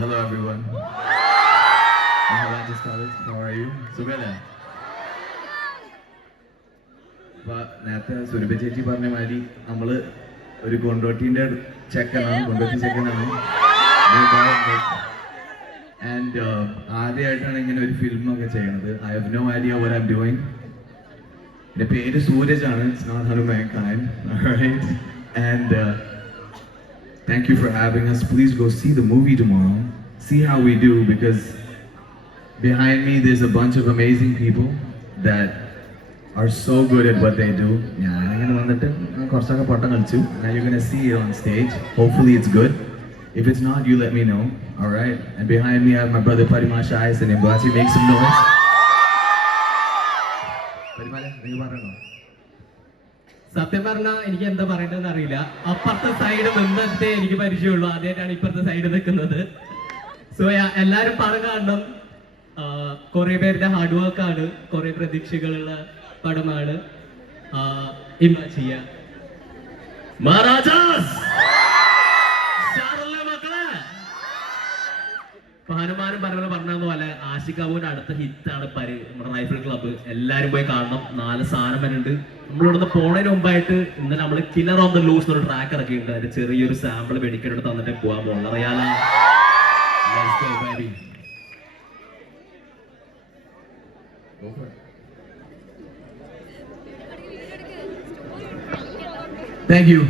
Hello everyone. I'm Atlantis College. How are you? സുഖല്ലേ? അപ്പൊ നേരത്തെ സുരഭ ചേച്ചി പറഞ്ഞ മാതിരി നമ്മള് ഒരു കൊണ്ടോട്ടിന്റെ ചെക്കനാണ്. ആൻഡ് ആദ്യമായിട്ടാണ് ഇങ്ങനെ ഒരു ഫിലിമൊക്കെ ചെയ്യണത്. I have no idea what I am doing. എൻ്റെ പേര് സൂരജ് ആണ്. It's not Hanuman Khan. Alright? And thank you for having us. Please go see the movie tomorrow. See how we do, because behind me there's a bunch of amazing people that are so good at what they do. ഞാനിങ്ങനെ വന്നിട്ട് കുറച്ചൊക്കെ പട്ടം കളിച്ചു. Now you're gonna see it on stage. Hopefully it's good. If it's not, you let me know. All right? And behind me I have my brother Parimash Ayas and Mbasi. Make some noise. Parimale, you പറയണോ? സത്യം പറഞ്ഞാൽ എനിക്ക് എന്താ പറയേണ്ടതെന്ന് അറിയില്ല. അപ്പുറത്തെ side നിന്നേ എനിക്ക് പരിചയമുള്ളൂ. ആദ്യമായിട്ടാണ് ഇപ്പുറത്തെ സൈഡ് നിൽക്കുന്നത്. സോ എല്ലാരും പടം കാണണം. കുറെ പേരുടെ ഹാർഡ് വർക്കാണ്, കുറെ പ്രതീക്ഷകളുള്ള പടമാണ്. ചെയ്യാ ഹനുമാനും പറഞ്ഞ പോലെ ആഷിഖാബുവിന്റെ അടുത്ത ഹിറ്റാണ് നമ്മുടെ റൈഫിൾ ക്ലബ്ബ്. എല്ലാരും പോയി കാണണം. 4 സാധനം വരുന്നുണ്ട്. നമ്മളിവിടുന്ന് പോണതിന് മുമ്പായിട്ട് ഇന്നലെ നമ്മള് കില്ലർ ഓൺ ദ ലൂസ് എന്നൊരു ട്രാക്ക് ഇറക്കിയിട്ടുണ്ട്. അതിന്റെ ചെറിയൊരു സാമ്പിൾ വെടിക്കെടുത്ത് തന്നിട്ട് പോകാൻ പോകുന്നത്. അറിയാലോ. Thank you.